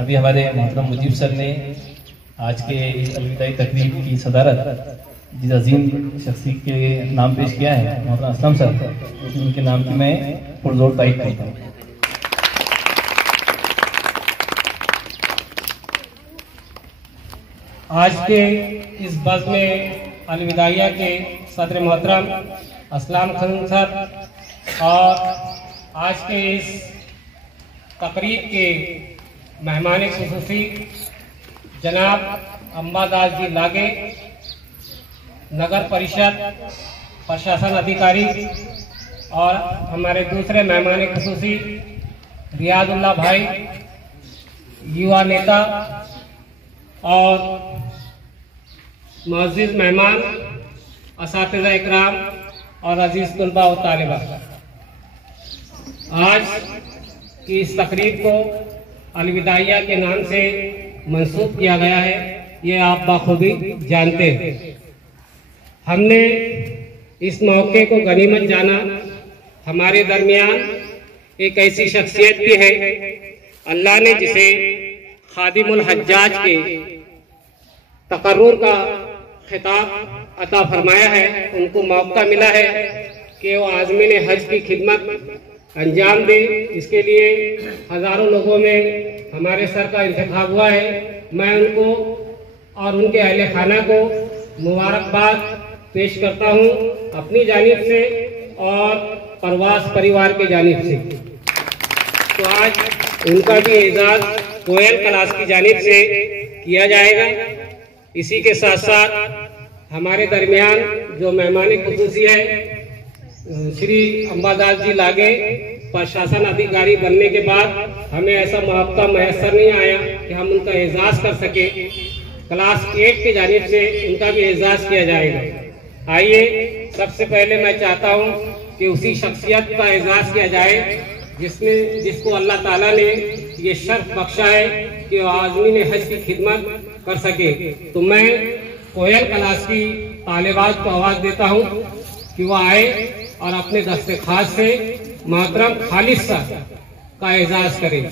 अभी हमारे मोहतरम मुजीब सर ने आज के इस अलविदाई तकरीब की सदारत जिस अजीम शख्सियत के नाम पेश किया है मोहतरम असलम सर, उनके नाम की मैं पुरजोर तारीफ करता हूँ। आज के इस बज़ में अलविदाइया के सदर मोहतरम असलम खान सर और आज के इस तकरीब के मेहमान खुसूसी जनाब अंबादास जी लागे, नगर परिषद प्रशासन अधिकारी और हमारे दूसरे मेहमान खुसूसी रियाजुल्लाह भाई, युवा नेता और मुअज़्ज़िज़ मेहमान, असातिज़ा इकराम और अजीज तुलबा और तालिबा, आज की इस तकरीब को अलविदाइया के नाम से मंसूब किया गया है, ये आप बाखूबी जानते हैं। हमने इस मौके को गनीमत जाना। हमारे दरमियान एक ऐसी शख्सियत भी है, अल्लाह ने जिसे खादिमुल हज्जाज के तकर्रुर का खिताब अता फरमाया है, उनको मौका मिला है कि वो आज़मीन हज की खिदमत अंजाम दे। इसके लिए हजारों लोगों में हमारे सर का इंतखाब हुआ है। मैं उनको और उनके अहले खाना को मुबारकबाद पेश करता हूं अपनी जानिब से और परवास परिवार के जानिब से। तो आज उनका भी एजाज कोयल क्लास की जानिब से किया जाएगा। इसी के साथ साथ हमारे दरमियान जो मेहमान खुसूसी है श्री अंबादास जी लागे, प्रशासन अधिकारी बनने के बाद हमें ऐसा मौका मैसर नहीं आया कि हम उनका एजाज कर सके। क्लास 8 की जानिब से उनका भी एजाज किया जाएगा। आइए, सबसे पहले मैं चाहता हूं कि उसी शख्सियत का एजाज किया जाए जिसको अल्लाह ताला ने ये शर्फ बख्शा है कि वो आज़मीन हज की खिदमत कर सके। तो मैं कोयल क्लास की तालिबात को आवाज देता हूं कि वो आए और अपने दस्ते खास से मोहतरम खालिद सर का एजाज करें।